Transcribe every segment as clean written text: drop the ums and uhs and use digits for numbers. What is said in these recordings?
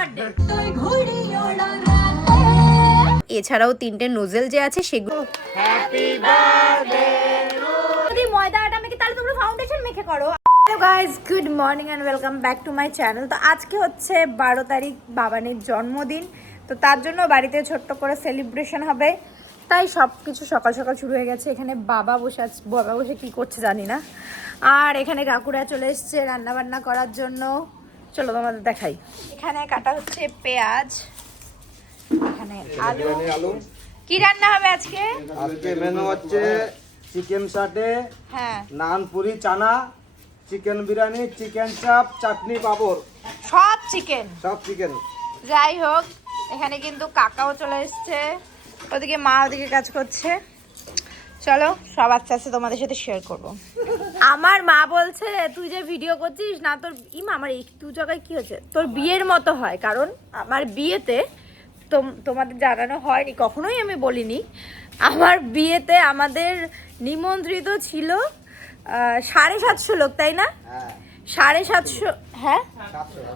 Birthday. এছাড়াও 3টে nozzle যে আছে সেগুলো হ্যাপি বার্থডে। যদি ময়দা আটা মেখে তাহলে তোমরা ফাউন্ডেশন মেখে করো। Hello guys, good morning and welcome back to my channel. তো আজকে হচ্ছে 12 তারিখ, বাবানের জন্মদিন। তো তার জন্য বাড়িতে ছোট্ট করে সেলিব্রেশন হবে, তাই সব কিছু সকাল সকাল শুরু হয়ে গেছে। এখানে বাবা বসে আছে, বাবা বসে কী করছে জানি না। আর এখানে কাকুরা চলে এসছে রান্না বান্না করার জন্য। চলো তোমাদের দেখাই। এখানে কাটা হচ্ছে পেঁয়াজ, এখানে আলু। কি রান্না হবে আজকে? আজকে মেনু হচ্ছে চিকেন সাটে, হ্যাঁ, নান পুরি চানা, চিকেন বিরিয়ানি, চিকেন চাপ, চাটনি পাঁপড়, সব চিকেন। সব চিকেন। যাই হোক, এখানে কিন্তু কাকাও চলে এসছে, ওদিকে মা ওদিকে কাজ করছে। চলো সব আস্তে আস্তে তোমাদের সাথে শেয়ার করব। আমার মা বলছে তুই যে ভিডিও করছিস না, তোর ইমা আমার একটু জায়গায় কি হচ্ছে, তোর বিয়ের মতো হয়। কারণ আমার বিয়েতে তোমাদের জানানো হয়নি, কখনোই আমি বলিনি। আমার বিয়েতে আমাদের নিমন্ত্রিত ছিল 750 লোক, তাই না? 750, হ্যাঁ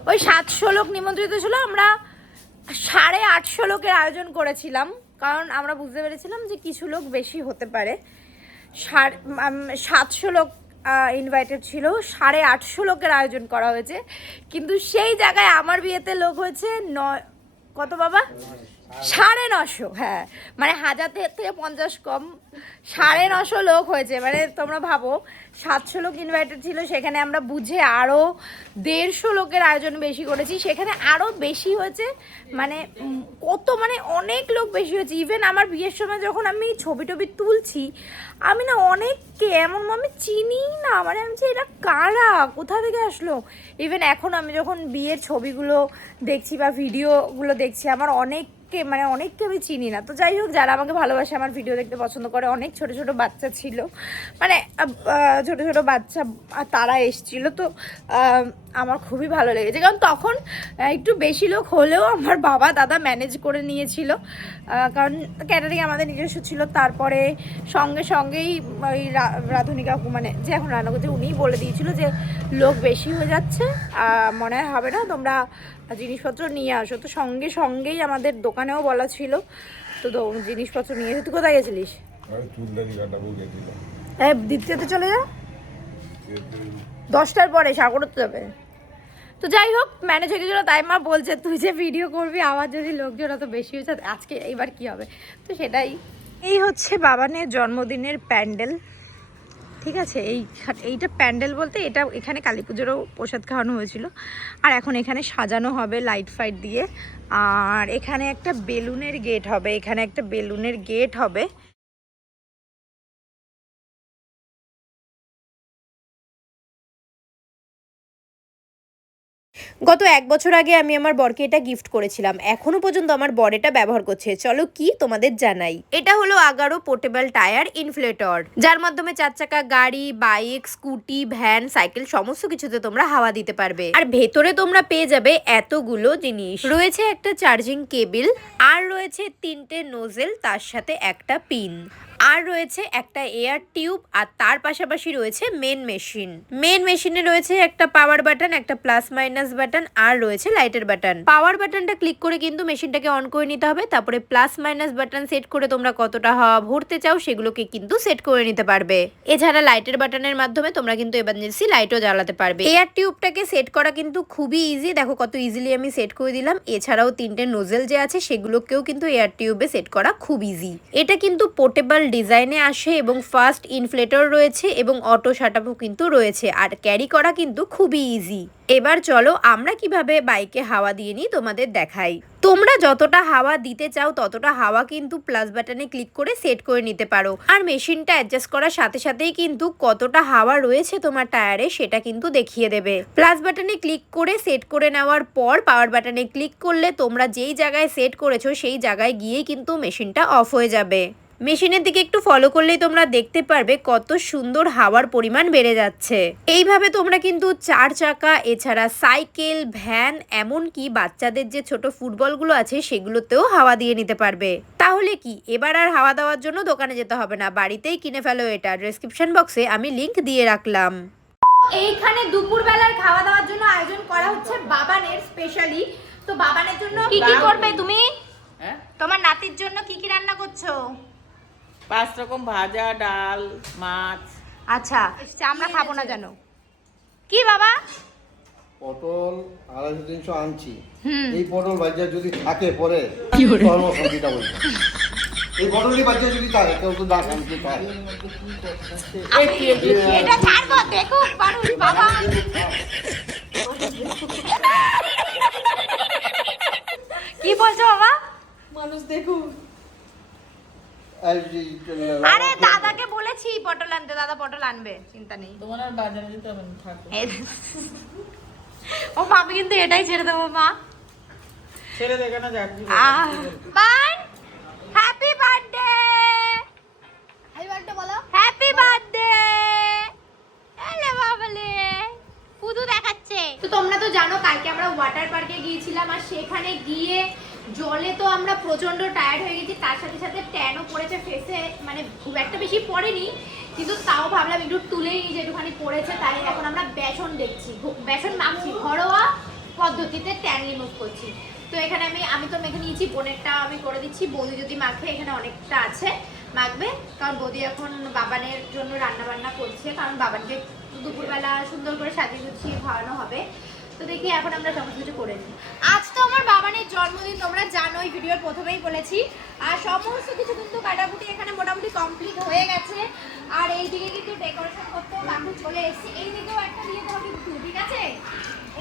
ওই 700 লোক নিমন্ত্রিত ছিল। আমরা 850 লোকের আয়োজন করেছিলাম, কারণ আমরা বুঝতে পেরেছিলাম যে কিছু লোক বেশি হতে পারে। 700 লোক ইনভাইটেড ছিল, 850 লোকের আয়োজন করা হয়েছে। কিন্তু সেই জায়গায় আমার বিয়েতে লোক হয়েছে কত বাবা? 950। হ্যাঁ, মানে 1000 থেকে 50 কম, 950 লোক হয়েছে। মানে তোমরা ভাবো, 700 লোক ইনভাইটেড ছিল, সেখানে আমরা বুঝে আরও 150 লোকের আয়োজন বেশি করেছি। সেখানে আরও বেশি হয়েছে, মানে কত, মানে অনেক লোক বেশি হয়েছে। ইভেন আমার বিয়ের সময় যখন আমি ছবি টবি তুলছি, আমি না অনেককে এমন আমি চিনি না, মানে আমি যে এটা কারা, কোথা থেকে আসলো। ইভেন এখন আমি যখন বিয়ের ছবিগুলো দেখছি বা ভিডিওগুলো দেখছি, আমার অনেককে আমি চিনি না। তো যাই হোক, যারা আমাকে ভালোবাসে, আমার ভিডিও দেখতে পছন্দ করে, অনেক ছোট ছোট বাচ্চা ছিল, মানে ছোট ছোট বাচ্চা, তারা এসছিল। তো আমার খুবই ভালো লেগেছে, কারণ তখন একটু বেশি লোক হলেও আমার বাবা দাদা ম্যানেজ করে নিয়েছিল, কারণ ক্যাটারিং আমাদের নিজস্ব ছিল। তারপরে সঙ্গেই ওই রাধুনী কাকু, মানে যে এখন রান্না করছে, উনিই বলে দিয়েছিল যে লোক বেশি হয়ে যাচ্ছে, মনে হবে না, তোমরা জিনিসপত্র নিয়ে আসো। তো সঙ্গেই আমাদের দোকানেও বলা ছিল, তো জিনিসপত্র নিয়ে এসে। তুই কোথায় গেছিলিস? দ্বিতীয়তে চলে যা, 10টার পরে সাগরত যাবে। তো যাই হোক, ম্যানেজ হয়ে গেছিলো। তাই মা বলছে তুই যে ভিডিও করবি, আমার যদি লোকজন এত বেশি হয়েছে আজকে, এইবার কি হবে। তো সেটাই, এই হচ্ছে বাবানের জন্মদিনের প্যান্ডেল। ঠিক আছে, এইটা প্যান্ডেল বলতে, এটা এখানে কালী পুজোরও প্রসাদ খাওয়ানো হয়েছিল। আর এখন এখানে সাজানো হবে লাইট ফাইট দিয়ে। আর এখানে একটা বেলুনের গেট হবে, গত 1 বছর আগে আমি আমার বরকে এটা গিফট করেছিলাম, এখনো পর্যন্ত আমার বর এটা ব্যবহার করছে। চলো কি তোমাদের জানাই। এটা হলো আগারো পোর্টেবল টায়ার ইনফ্লেটর, যার মাধ্যমে 4 চাকা গাড়ি, বাইক, স্কুটি, ভ্যান, সাইকেল সমস্ত কিছুতে তোমরা হাওয়া দিতে পারবে। আর ভেতরে তোমরা পেয়ে যাবে এতগুলো জিনিস। রয়েছে একটা চার্জিং কেবিল, আর রয়েছে 3টে নোজেল, তার সাথে একটা পিন, আর রয়েছে একটা এয়ার টিউব, আর তার পাশাপাশি রয়েছে মেন মেশিনে রয়েছে একটা পাওয়ার বাটন, একটা প্লাস মাইনাস বাটন, আর রয়েছে লাইটের বাটন। পাওয়ার বাটনটা ক্লিক করে কিন্তু মেশিনটাকে অন করে নিতে হবে। তারপরে প্লাস মাইনাস বাটন সেট করে তোমরা কতটা হাওয়া ভরতে চাও সেগুলোকে কিন্তু সেট করে নিতে পারবে। এছাড়া লাইটের বাটনের মাধ্যমে তোমরা কিন্তু এমার্জেন্সি লাইটও জ্বালাতে পারবে। এয়ার টিউবটাকে সেট করা কিন্তু খুবই ইজি, দেখো কত ইজিলি আমি সেট করে দিলাম। এছাড়াও 3টে নোজেল যে আছে সেগুলোকেও কিন্তু এয়ার টিউবে সেট করা খুব ইজি। এটা কিন্তু পোর্টেবল ডিজাইনে আসে, এবং ফাস্ট ইনফ্লেটর রয়েছে, এবং অটো শাটআপও কিন্তু রয়েছে, আর ক্যারি করা কিন্তু খুবই ইজি। এবার চলো আমরা কিভাবে বাইকে হাওয়া দিয়ে নিই তোমাদের দেখাই। তোমরা যতটা হাওয়া দিতে চাও ততটা হাওয়া কিন্তু প্লাস বাটনে ক্লিক করে সেট করে নিতে পারো। আর মেশিনটা অ্যাডজাস্ট করার সাথে সাথেই কিন্তু কতটা হাওয়া রয়েছে তোমার টায়ারে সেটা কিন্তু দেখিয়ে দেবে। প্লাস বাটনে ক্লিক করে সেট করে নেওয়ার পর পাওয়ার বাটনে ক্লিক করলে তোমরা যেই জায়গায় সেট করেছো সেই জায়গায় গিয়েই কিন্তু মেশিনটা অফ হয়ে যাবে। মেশিনের দিকে একটু ফলো করলেই তোমরা দেখতে পারবে কত সুন্দর হাওয়ার পরিমাণ বেড়ে যাচ্ছে। এইভাবে তোমরা কিন্তু 4 চাকা, এছাড়া সাইকেল, ভ্যান, এমনকি বাচ্চাদের যে ছোট ফুটবলগুলো আছে সেগুলোতেও হাওয়া দিয়ে নিতে পারবে। তাহলে কি এবার আর হাওয়া দেওয়ার জন্য দোকানে যেতে হবে না, বাড়িতেই কিনে ফেলো এটা। ডেসক্রিপশন বক্সে আমি লিংক দিয়ে রাখলাম। এইখানে দুপুরবেলার খাওয়া দাওয়ার জন্য আয়োজন করা হচ্ছে বাবানের স্পেশালি। তো বাবানের জন্য কি কি করবে তুমি? তোমার নাতির জন্য কি কি রান্না করছো? 5 রকম ভাজা, ডাল, মাছ। আচ্ছা, আমরা খাবো না জানো কি বাবা? পটল 250-300 আনছি। এই পটল বাজার যদি থাকে পরে কর্মসংস্থানটা বলবো। এই পটলই বাজার যদি থাকে কেউ তো দাম আনতে পারে। এটা ছাড়বো, দেখো মানুষ বাবা। কি বলছো বাবা? মানুষ দেখুন। আরে দাদাকে বলেছি পটল আনতে, দাদা পটল আনবে, চিন্তা নেই। তোমার আর বাজারে যেতে হবে না, থাকো। ও মা, আমি কিন্তু এটাই ছেড়ে দেবো মা। ছেড়ে দেখে না যাক। Bye, happy birthday. Happy birthday বলো। Happy birthday. এলে বাবলে পুদু দেখাচ্ছে। তো তোমরা তো জানো কালকে আমরা ওয়াটার পার্কে গিয়েছিলাম, আর সেখানে গিয়ে জলে তো আমরা প্রচন্ড টায়ার্ড হয়ে গেছি, তার সাথে সাথে ট্যানও পড়েছে ফেসে, মানে খুব একটা বেশি পড়েনি, কিন্তু তাও ভাবলাম একটু তুলেই নিই যেটুখানি পড়েছে। তাই এখন আমরা বেসন দেখছি, বেসন মাখছি, ঘরোয়া পদ্ধতিতে ট্যান রিমুভ করছি। তো এখানে আমি তো মেখে নিয়েছি, বোনেরটা আমি করে দিচ্ছি, বৌদি যদি মাখে, এখানে অনেকটা আছে মাখবে, কারণ বৌদি এখন বাবানের জন্য রান্না বান্না করছে, কারণ বাবানকে দুপুরবেলা সুন্দর করে সাজিয়ে গুছিয়ে খাওয়ানো হবে। তো দেখি এখন আমরা সমস্ত কিছু করে নিই। আজ তো আমার বাবানের জন্মদিন, তোমরা জানোই, ভিডিওর প্রথমেই বলেছি। আর সমস্ত কিছু কিন্তু কাটাকুটি এখানে মোটামুটি কমপ্লিট হয়ে গেছে। আর এইদিকে কিন্তু ডেকোরেশন করতেও বাকি চলে এসেছে। এইদিকেও একটা দিয়ে দেবো কিন্তু, ঠিক আছে?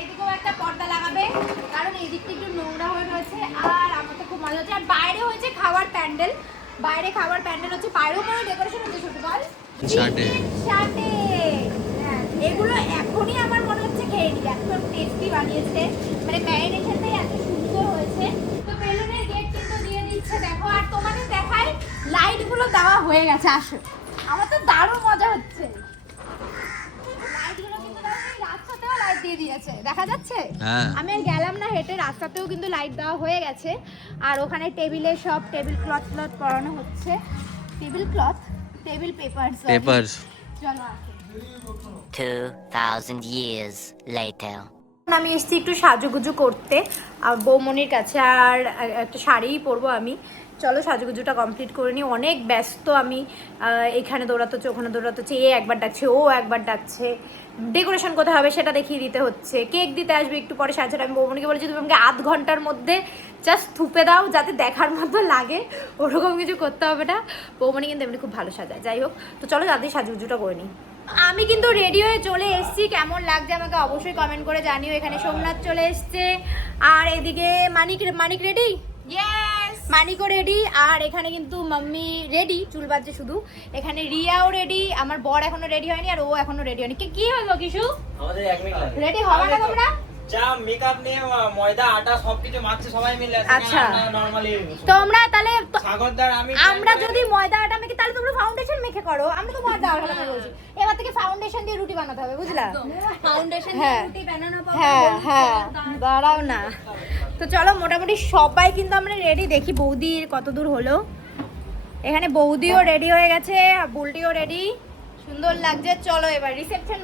এইদিকেও একটা পর্দা লাগাবে, কারণ এই দিকটা একটু নোংরা হয়ে রয়েছে। আর আমার তো খুব মজা হচ্ছে। আর বাইরে হয়েছে খাওয়ার প্যান্ডেল, বাইরে খাবার প্যান্ডেল হচ্ছে, বাইরেও মনে ডেকোরেশন হচ্ছে। ছোট বল শার্টে, হ্যাঁ, এগুলো এখনই আমার মনে হচ্ছে খেয়ে নিই, এত টেস্টি বানিয়েছে, মানে ম্যারিনেশনটাই এত সুন্দর হয়েছে। তো বেলুনের গেট কিন্তু দিয়ে দিচ্ছে, দেখো। আর তোমাদের দেখাই, লাইটগুলো দেওয়া হয়ে গেছে, আসো। আমার তো দারুণ মজা হচ্ছে। লাইটগুলো কিন্তু দেওয়া হয়ে, রাস্তাতেও লাইট দিয়ে দিয়েছে, দেখা যাচ্ছে? আমি আর গেলাম না হেঁটে, রাস্তাতেও কিন্তু লাইট দেওয়া হয়ে গেছে। আর ওখানে টেবিলে সব টেবিল ক্লথ পরানো হচ্ছে, টেবিল পেপারস। চলো আসো। 2000 years later. আমি এসেছি একটু সাজুগুজু করতে আর বৌমনির কাছে, আর একটা শাড়িই পরবো আমি। চলো সাজুগুজুটা কমপ্লিট করে নিই, অনেক ব্যস্ত আমি। এখানে দৌড়াতে হচ্ছে, ওখানে দৌড়াতে হচ্ছে, এ একবার ডাকছে, ও একবার ডাকছে, ডেকোরেশন কোথায় হবে সেটা দেখিয়ে দিতে হচ্ছে, কেক দিতে আসবে একটু পরে সাজে। আমি বৌমনিকে বলেছি তুমি আমাকে আধ ঘন্টার মধ্যে জাস্ট থুপে দাও, যাতে দেখার মতো লাগে, ওরকম কিছু করতে হবে না। বৌমনি কিন্তু এমনি খুব ভালো সাজায়। যাই হোক, তো চলো তাদের সাজুগুজুটা করে নিই। আমি কিন্তু রেডি হয়ে চলে এসেছি, কেমন লাগছে আমাকে অবশ্যই কমেন্ট করে জানিও। এখানে সোমনাথ চলে এসছে, আর এদিকে মানিক রেডি, মানিকও রেডি, আর এখানে কিন্তু মাম্মি রেডি, চুল বাজছে শুধু। এখানে রিয়াও রেডি, আমার বর এখনো রেডি হয়নি, আর ও এখনো রেডি হয়নি। কি হলো কিছু? আমাদের 1 মিনিট লাগে। রেডি হবে না তোমরা? যা মেকআপ নিয়ে ময়দা আটা সবকিছু মাখছে সবাই মিলে। আচ্ছা, নরমালি তোমরা তাহলে সাগরদার আমরা যদি ময়দা আটা মেখে, তাহলে তোমরা ফাউন্ডেশন মেখে করো। আমরা তো ময়দা আটা মেখে বলছি, এবার থেকে ফাউন্ডেশন দিয়ে রুটি বানাতে হবে, বুঝলা? ফাউন্ডেশন দিয়ে রুটি বানানো পাবে। হ্যাঁ, দাঁড়াও না। তো চলো, মোটামুটি সবাই কিন্তু আমরা রেডি। দেখি বৌদির কত দূর হলো। এখানে বৌদিও রেডি হয়ে গেছে, আর বুলটিও রেডি, সুন্দর লাগছে। চলো এবার রিসেপশন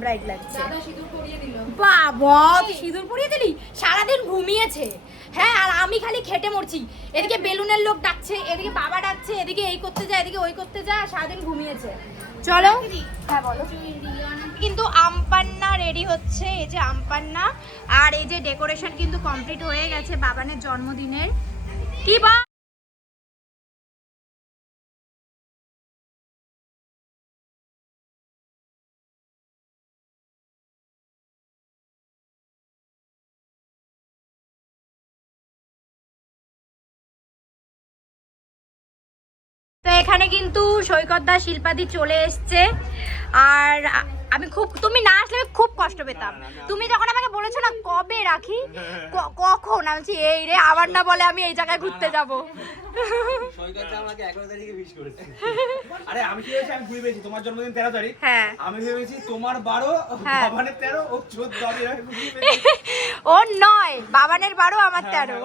ব্রাইড লাগছে। দাদা সিঁদুর পরিয়ে দিল। বাবা, সিঁদুর পরিয়ে দিলি? সারাদিন ঘুমিয়েছে। হ্যাঁ, আর আমি খালি খেটে মরছি। এদিকে বেলুনের লোক ডাকছে, এদিকে বাবা ডাকছে, এদিকে এই করতে যায়, এদিকে ওই করতে যায়, সারাদিন ঘুমিয়েছে। চলো, হ্যাঁ বলো। কিন্তু আমপান্না রেডি হচ্ছে, এই যে আমপান্না, আর এই যে ডেকোরেশন কিন্তু কমপ্লিট হয়ে গেছে বাবানের জন্মদিনের। কি বা তো এখানে কিন্তু সৈকতদা শিল্পাদি চলে এসছে, আর তুমি না আসলে আমি খুব কষ্ট পেতাম। তুমি যখন আমাকে বলেছো না কবে রাখি, কখন আমি বলছি এই রে, আবার না বলে আমি এই জায়গায় ঘুরতে যাব। সৈকত আমাকে 11 তারিখে উইশ করেছে। আরে আমি কি হয়েছে, আমি ভুলে গেছি তোমার জন্মদিন 13 তারিখ। হ্যাঁ, আমি ভেবেছি তোমার 12, বাবানের 13, ও 14। ও নয়, বাবানের 12, আমার 13।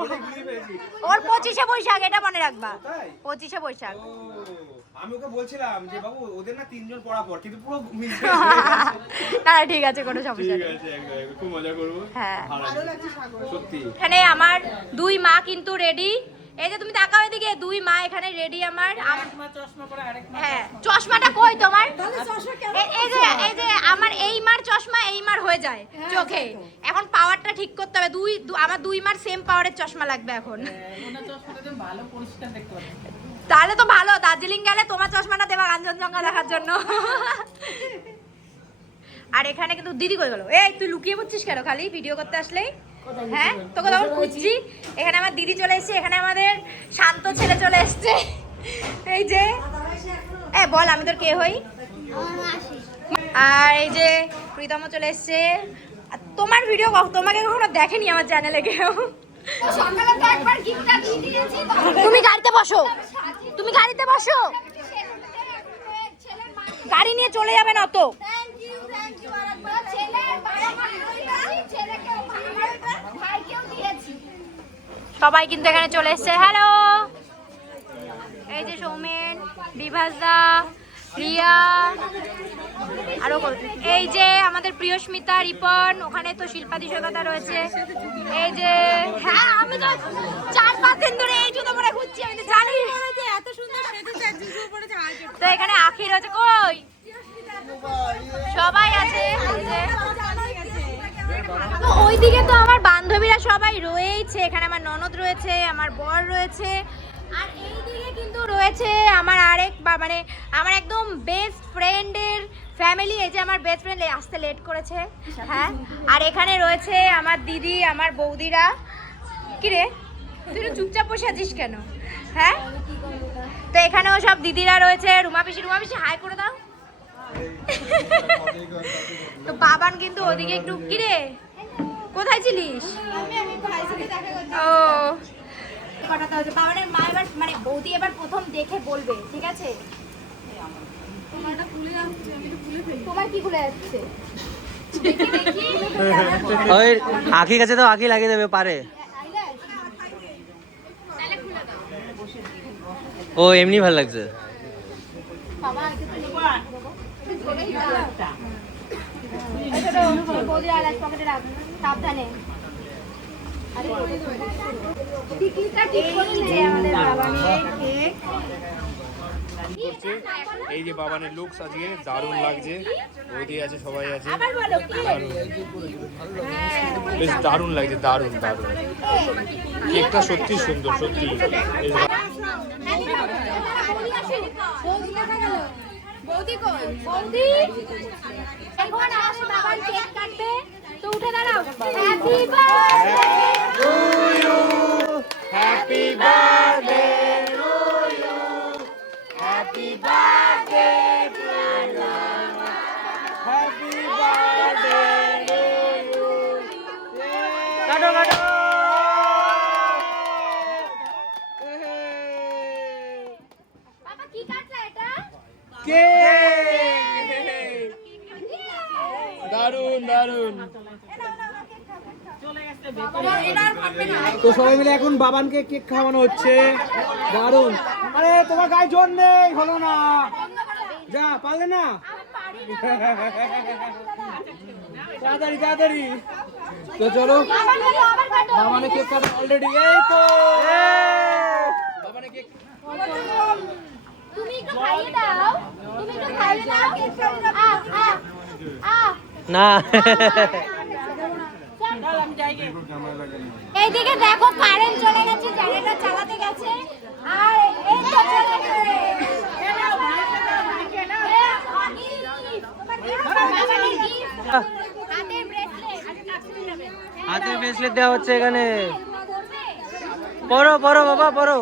ওর 25শে বৈশাখ, এটা মনে রাখবা, 25শে বৈশাখ। আমি ওকে বলছিলাম যে বাবু ওদের না 3 জন পড়া পর কিন্তু পুরো মিস না ঠিক আছে, কোনো সমস্যা নেই। আছে একদম খুব মজা করব। হ্যাঁ ভালো লাগছে সাগর। সত্যি এখানে আমার দুই মা কিন্তু রেডি। এই যে তুমি তাকাও এদিকে, দুই মা এখানে রেডি আমার। এক মা চশমা পরে আরেক মা হ্যাঁ, চশমা। চশমাটা কই তোমার? এই যে আমার এই মার চশমা এই মার হয়ে যায় চোখে। এখন পাওয়ারটা ঠিক করতে হবে। আমার দুই মার সেম পাওয়ারের চশমা লাগবে এখন। ওনার চশমাটা যেন ভালো পরিষ্কার দেখতে পাবে। তাহলে তো ভালো, দার্জিলিং গেলে তোমার চশমাটা দেবা কাঞ্চনজঙ্ঘা দেখার জন্য। আর এখানে কিন্তু দিদি করে গেল। এই তুই লুকিয়ে পড়ছিস কেন খালি ভিডিও করতে আসলেই? হ্যাঁ, তোকে তখন খুঁজছি। এখানে আমার দিদি চলে এসেছে, এখানে আমাদের শান্ত ছেলে চলে এসেছে। এই যে বল আমি তোর কে হই? আর এই যে প্রীতম চলে এসেছে। আর তোমার ভিডিও তোমাকে কখনো দেখেনি আমার চ্যানেলে কেউ। তুমি গাড়িতে বসো, তুমি গাড়িতে বসো, গাড়ি নিয়ে চলে যাবে না তো। সবাই কিন্তু এখানে চলে এসছে। হ্যালো, এই যে সৌমেন, বিভাসদা, প্রিয়া, আরো এই যে আমাদের প্রিয়স্মিতা, রিপন, ওখানে তো শিল্পাদি সৈকতা রয়েছে। এই যে হ্যাঁ, আমি তো 4-5 দিন ধরে এই জুতো পরে ঘুরছি, আমি তো জানি এত সুন্দর সেজেছে, এক জুতো পরেছে। তো এখানে আখি রয়েছে, কই সবাই আছে। তো ওইদিকে তো আমার বান্ধবীরা সবাই রয়েছে, এখানে আমার ননদ রয়েছে, আমার বর রয়েছে, আর এইদিকে কিন্তু রয়েছে আমার মানে আমার একদম বেস্ট ফ্রেন্ডের ফ্যামিলি। এই যে আমার বেস্ট ফ্রেন্ড আসতে লেট করেছে। হ্যাঁ, আর এখানে রয়েছে আমার দিদি, আমার বৌদিরা। কি রে তুই চুপচাপ বসে আছিস কেন? হ্যাঁ, তো এখানেও সব দিদিরা রয়েছে। রুমা পিসি হাই করে দাও। তো বাবান কিন্তু ওদিকে একটু। কি রে কোথায় ছিলিস? ও কটাতে হচ্ছে বাবানের মা এবার মানে বৌদি এবার প্রথম দেখে বলবে, ঠিক আছে? তোমার কি খুলে যাচ্ছে? ওই আঁখি কাছে তো আঁখি লাগিয়ে দেবে পারে। ও এমনি ভালো লাগছে। সাবধানে। এই যে বাবানের লুকস আজকে দারুণ লাগছে, বৌদি আছে সবাই আছে, বেশ দারুণ লাগছে, দারুণ দারুণ। কেকটা সত্যি সুন্দর, সত্যি। বৌদি কই? বৌদি এখন আসে বাবার কেক কাটবে, তো উঠে দাঁড়াও। Happy birthday to you, happy birthday to you, happy birthday to you, happy birthday to you. কাটো কাটো। বাবা কি কাটলা এটা? দারুণ দারুণ। তো সবাই মিলে এখন বাবানকে কেক খাওয়ানো হচ্ছে, দারুণ। আরে তোমার গায়ে জোর নেই, হলো না, যা পারলে না, তাড়াতাড়ি তাড়াতাড়ি। তো চলো বাবানের কেক কাটা অলরেডি। এই তো বাবানের কেক। তুমি একটু খাইয়ে দাও, তুমি একটু খাইয়ে দাও। না এইদিকে দেখো কারেন্ট চলে গেছে, জেনারেটর চালাতে গেছে। আর এই তো চলে গেছে। হাতের ব্রেসলেট দেওয়া হচ্ছে এখানে। পড়ো পড়ো বাবা পড়ো।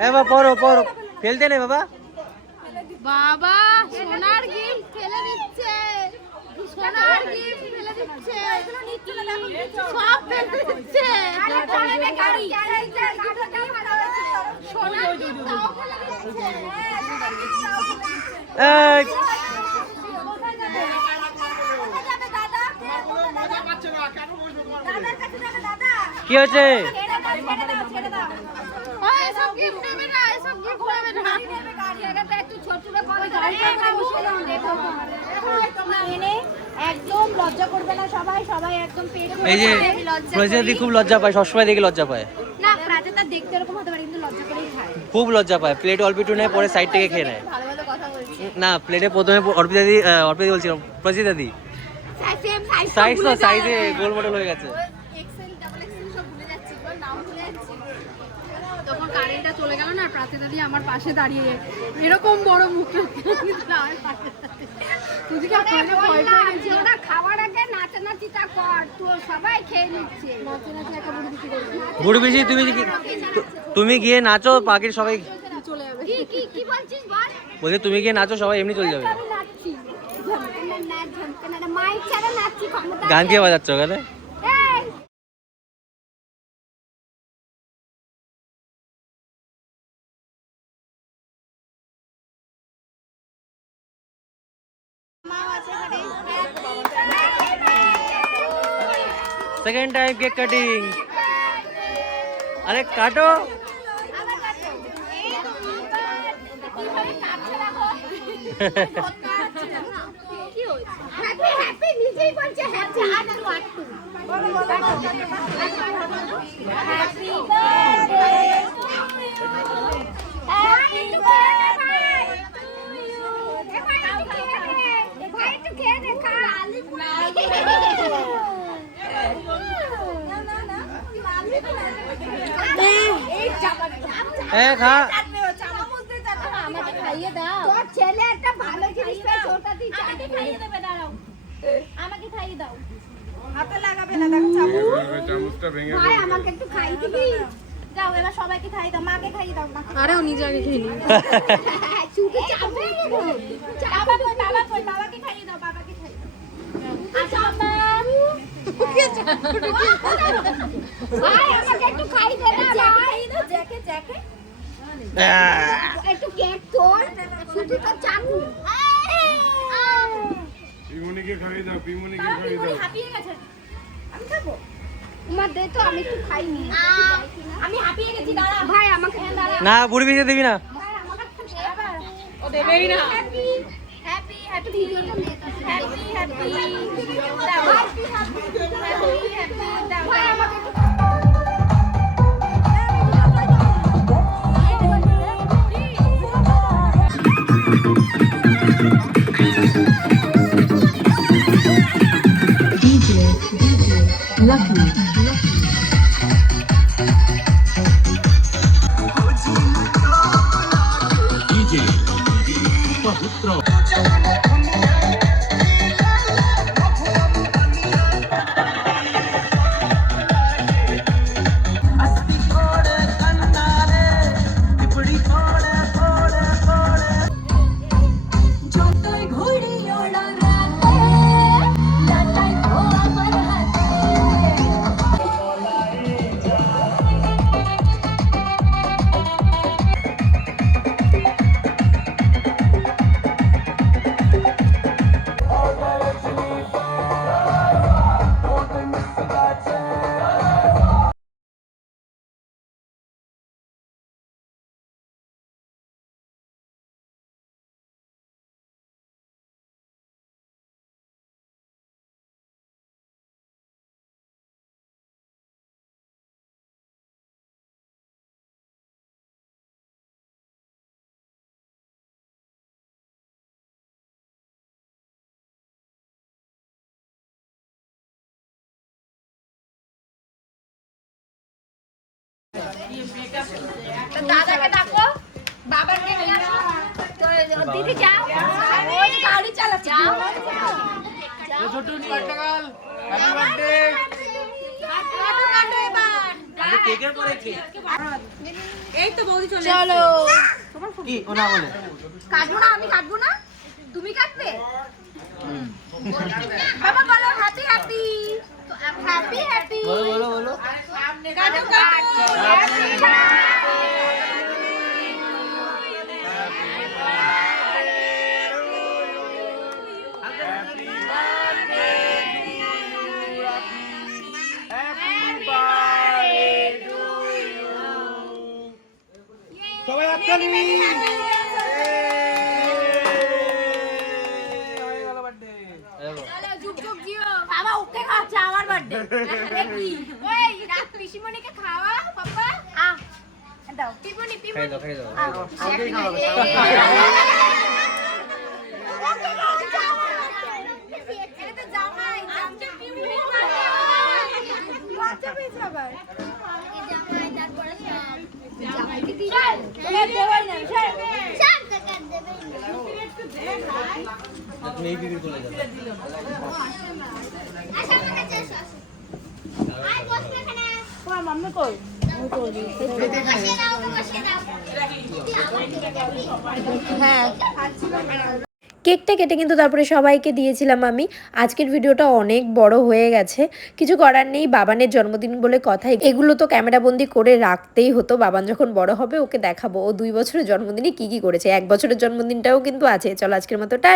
বাবা পড়ো পড়ো, ফেলতে নেই বাবা। বাবা সোনার গিফট ফেলে দিচ্ছে, সোনার গিফট ফেলে দিচ্ছে, সব ফেলে দিচ্ছে। গাড়ি সোনার গিফট ফেলে দিচ্ছে। এই কি হচ্ছে? একটু ছোট করে বল এনে একদম লজ্জা করবে না সবাই সবাই একদম পেট এই যে প্রজাদি খুব লজ্জা পায়, সবসময় দেখি লজ্জা পায়, না প্রাজেতা দেখতে এরকম হতে পারে কিন্তু লজ্জা করেই খায়। খুব লজ্জা পায়, প্লেট অল্প একটু নেয় পরে সাইড থেকে খেয়ে নেয়। ভালো ভালো কথা বলছি না প্লেটে প্রথমে অর্পিতা দি বলছিলাম প্রজিতা দি সেম সাইজ না সাইজে গোল মডেল হয়ে গেছে। এক্সেল ডাবল এক্সেল সব ভুলে যাচ্ছি, বল নাম ভুলে যাচ্ছি। তখন কারেন্টটা চলে গেল না, প্রাচীতা দি আমার পাশে দাঁড়িয়ে এরকম বড় মুখ খাওয়ার আগে নাচানাচিটা কর, তো সবাই খেয়ে নিচ্ছে। বুড়ি বেশি তুমি গিয়ে নাচো, বাকির সবাই চলে যাবে। কি কি কি বলছিস বল? বলছে তুমি গিয়ে নাচো, সবাই এমনি চলে যাবে। আমি নাচছি, ঝমকানা না ঝমকানা না, মাইক ছাড়া নাচছি, ক্ষমতা গান আছে। কে বাজাচ্ছ ওখানে? এই, সেকেন্ড টাইম কেক কাটিং। আরে কাটো। হ্যাপি হ্যাপি নিজেই বলছে হ্যাপি আটটু আটটু হ্যাপি বার্থডে ভাই একটু খেয়ে নে খা খা। আমাকে খাইয়ে দাও। তোর ছেলে একটা ভালো জিনিস পেয়েছে, ওটা দিয়ে আমাকে খাইয়ে দেবে, দাঁড়াও। আমাকে খাইয়ে দাও। হাতে লাগাবে না, দেখো চামচটা ভেঙে ভাই আমাকে একটু খাইয়ে দিবি। যাও এবার সবাইকে খাইয়ে দাও, মাকে খাইয়ে দাও। আরে ও নিজে আগে খেয়ে নিই। চুপি চাপ ভেঙে দেবো। বাবা কই, বাবা কই, বাবাকে খাইয়ে দাও, বাবাকে খাইয়ে দাও। আচ্ছা বাবা ভাই আমাকে একটু খাইয়ে দে না, খাইয়ে দাও। জ্যাকে জ্যাকে একটু কেক তোর, শুধু তো চাকু। পিমনিকে খাইয়ে দাও, পিমনিকে খাইয়ে দাও। হাঁপিয়ে গেছে, আমি খাবো। তোমার দে তো, আমি একটু খাইনি। আমি হাঁপিয়ে গেছি, দাঁড়া ভাই আমাকে দাঁড়া। না বুড়ি বেশি দিবি না। ভাই আমাকে এবার ও দেবেই না। Happy happy happy happy happy দাও হ্যাপি হ্যাপি দাও ভাই আমাকে যতই ঘুরি ওড়া রাতে লাটাই তো আমার হাতে দাদাকে ডাকো, বাবাকে নিয়ে আসো। তো দিদি যাও, ওই গাড়ি চালাচ্ছে। যাও কেকের পরে কি? এই তো বৌদি চলে চলো কি ও না বলে? কাটবো না, আমি কাটবো না, তুমি কাটবে। বাবা বলো হ্যাপি হ্যাপি হ্যাপি হ্যাপি বলো বলো বলো। কাটো কাটো। সবাই হাততালি। আমার ওকে খাচ্ছে আমার বার্থডে কি ওই রাত পিসিমণিকে খাওয়া পাপা দাও পিপনি খাই দাও খাই দাও এটা তো জামাই জামটা পিপনি বাচ্চা পেয়েছে আবার জামাই তারপরে সব জামাইকে দিই তোমার দেওয়াই না সব টাকা দেবে তুমি এই বিবির কোলে যাও আচ্ছা আমার কাছে এসো আই বসবে এখানে তোমার মাম্মি কই বসে দাও হ্যাঁ কেকটা কেটে কিন্তু তারপরে সবাইকে দিয়েছিলাম আমি। আজকের ভিডিওটা অনেক বড় হয়ে গেছে, কিছু করার নেই, বাবানের জন্মদিন বলে কথা, এগুলো তো ক্যামেরাবন্দি করে রাখতেই হতো। বাবান যখন বড় হবে ওকে দেখাবো ও 2 বছরের জন্মদিনে কি কি করেছে, 1 বছরের জন্মদিনটাও কিন্তু আছে। চলো আজকের মতো টাটা।